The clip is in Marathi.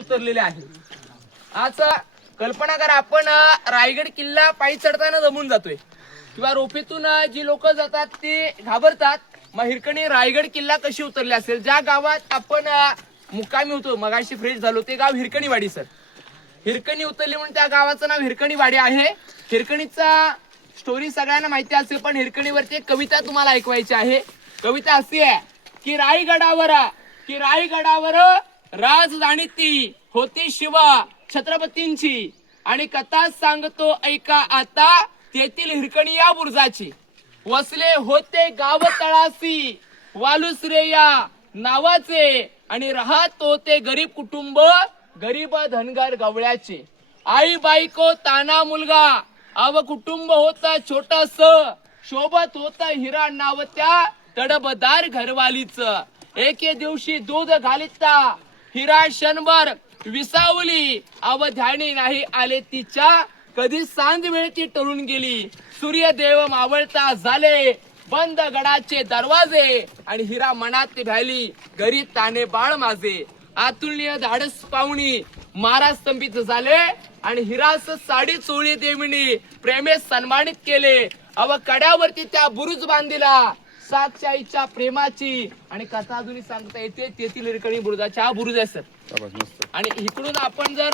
उतरलेले आहे. आज कल्पना करा, आपण रायगड किल्ला पायी चढताना जमून जातोय किंवा रोपेतून जी लोक जातात ते घाबरतात. मग हिरकणी रायगड किल्ला कशी उतरली असेल? ज्या गावात आपण मुक्कामी होतो, मगाशी फ्रेश झालो, ते गाव हिरकणीवाडी. सर, हिरकणी उतरली म्हणून त्या गावाचं नाव हिरकणीवाडी आहे. हिरकणीचा स्टोरी सगळ्यांना माहिती असेल, पण हिरकणीवरती एक कविता तुम्हाला ऐकवायची आहे. कविता अशी आहे की रायगडावर राजधानी होती शिवा छत्रपतींची, आणि कथा सांगतो ऐका आता तेथील हिरकणी या बुरुजाची. वसले होते गाव तळासी वालुसरे या नावाचे, आणि राहत होते गरीब कुटुंब गरीब धनगर गवळ्याचे. आई बायको ताना मुलगा अव कुटुंब होता छोटस, शोभत होता हिरा नाव त्या तडबदार घरवालीच. एके दिवशी दूध घालिता हिरा क्षणभर विसावली, अव ध्यानी नाही आले तिच्या, कधी सांज वेळची टळून गेली. सूर्यदेव मावळता झाले बंद गडाचे दरवाजे, आणि हिरा मनात भ्याली घरी ताने बाळ माझे. अतुलनीय धाडस पाहुणी महाराज स्तंभित झाले, आणि हिरास साडी चोळी देवीने प्रेमे सन्मानित केले. अव कड्यावरती त्या बुरुज बांधिला साक्षाईच्या प्रेमाची, आणि कथा अजूनही सांगता येते तेथील हिरकणी बुरुजाच्या. हा बुरुज आहे सर. आणि इकडून आपण जर